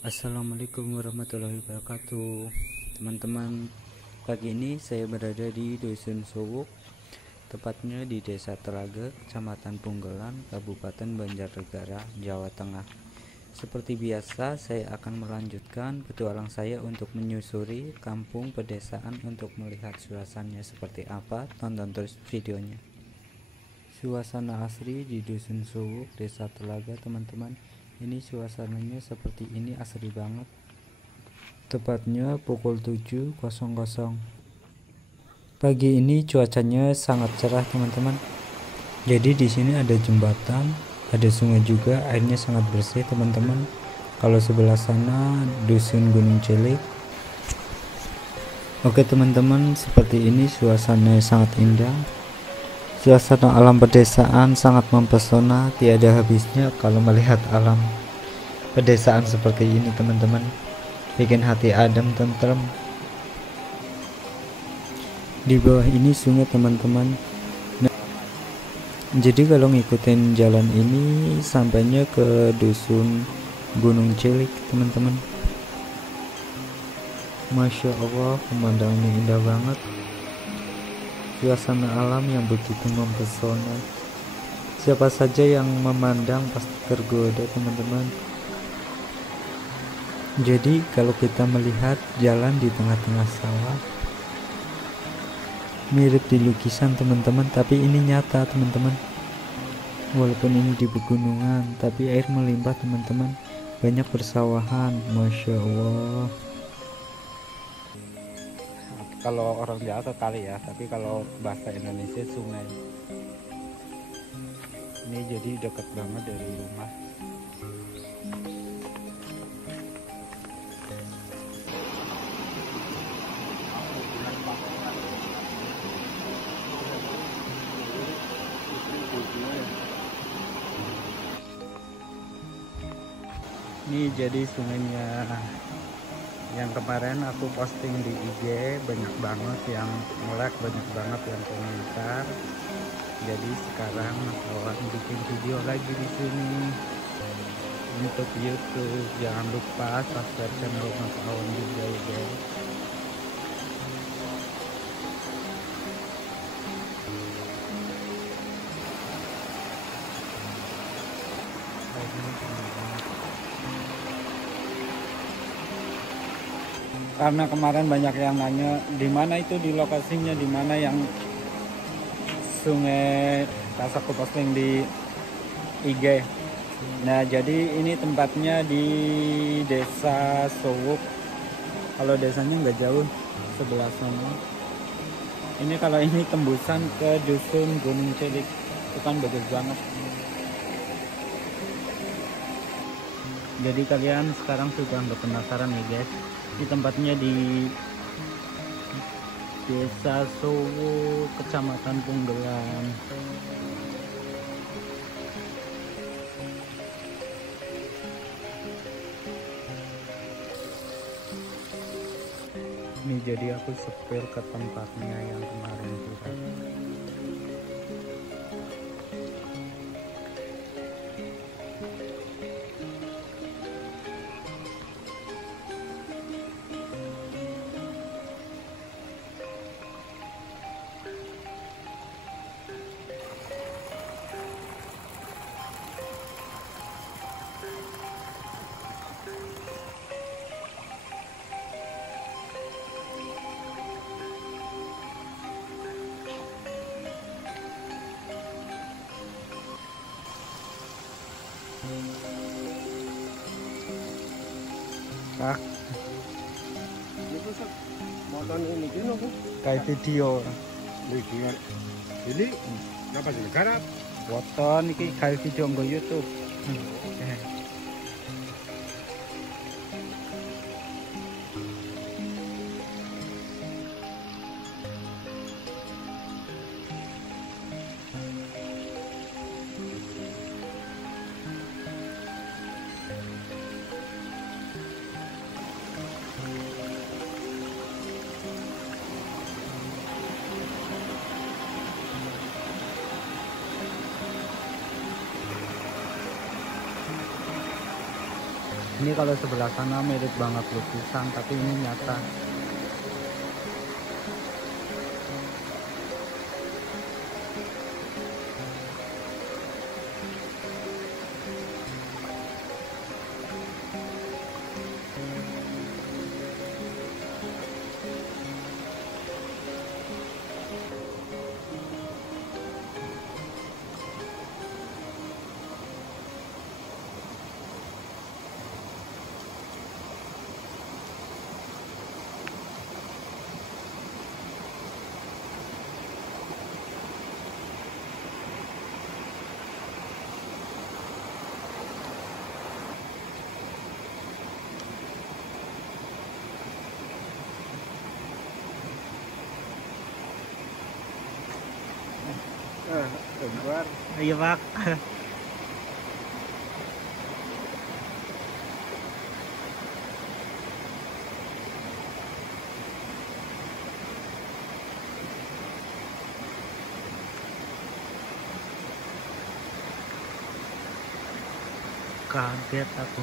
Assalamualaikum warahmatullahi wabarakatuh, teman-teman. Pagi ini saya berada di Dusun Suwuk, tepatnya di Desa Telaga, Kecamatan Punggelan, Kabupaten Banjarnegara, Jawa Tengah. Seperti biasa, saya akan melanjutkan petualang saya untuk menyusuri kampung pedesaan untuk melihat suasananya seperti apa. Tonton terus videonya. Suasana asri di Dusun Suwuk, Desa Telaga, teman-teman. Ini suasananya seperti ini, asri banget. Tepatnya pukul 7.00 pagi ini, cuacanya sangat cerah, teman-teman. Jadi di sini ada jembatan, ada sungai juga, airnya sangat bersih, teman-teman. Kalau sebelah sana Dusun Gunung Cilik. Oke teman-teman, seperti ini suasananya sangat indah. Suasana alam pedesaan sangat mempesona, tiada habisnya kalau melihat alam pedesaan seperti ini, teman-teman. Bikin hati adem, tentrem. Di bawah ini sungai, teman-teman. Nah, jadi kalau ngikutin jalan ini sampainya ke Dusun Gunung Cilik, teman-teman. Masya Allah, pemandangannya indah banget. Suasana alam yang begitu mempesona. Siapa saja yang memandang pasti tergoda, teman-teman. Jadi kalau kita melihat jalan di tengah-tengah sawah, mirip di lukisan, teman-teman, tapi ini nyata, teman-teman. Walaupun ini di pegunungan, tapi air melimpah, teman-teman. Banyak persawahan, Masya Allah. Kalau orang Jawa ke kali ya, tapi kalau bahasa Indonesia sungai. Ini jadi dekat banget dari rumah. Ini jadi sungainya yang kemarin aku posting di IG, banyak banget yang like, banyak banget yang komentar. Jadi sekarang orang bikin video lagi di sini untuk YouTube. Jangan lupa subscribe channel Mas Awan juga ya guys. Karena kemarin banyak yang nanya di mana itu, di lokasinya di mana yang sungai, pas aku posting di IG. Nah, jadi ini tempatnya di Desa Suwuk. Kalau desanya nggak jauh, sebelah sana. Ini kalau ini tembusan ke Dusun Gunung Cilik, itu kan bagus banget. Jadi kalian sekarang sudah nggak penasaran nih guys. Ini tempatnya di Desa Suwuk, Kecamatan Punggelan. Ini jadi aku sepir ke tempatnya yang kemarin juga. Kak, kayak video ini apa sih negara foto ini kayak video nggak YouTube. Ini kalau sebelah sana mirip banget lukisan, tapi ini nyata. Keluar. Iya Pak. Kaget aku.